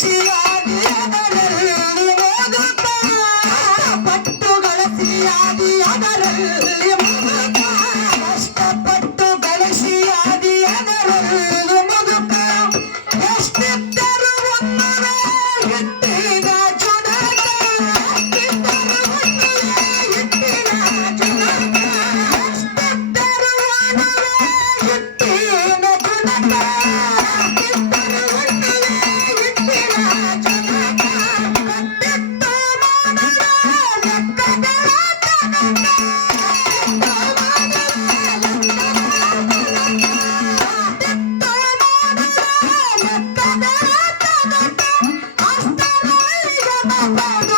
Shiva Bye.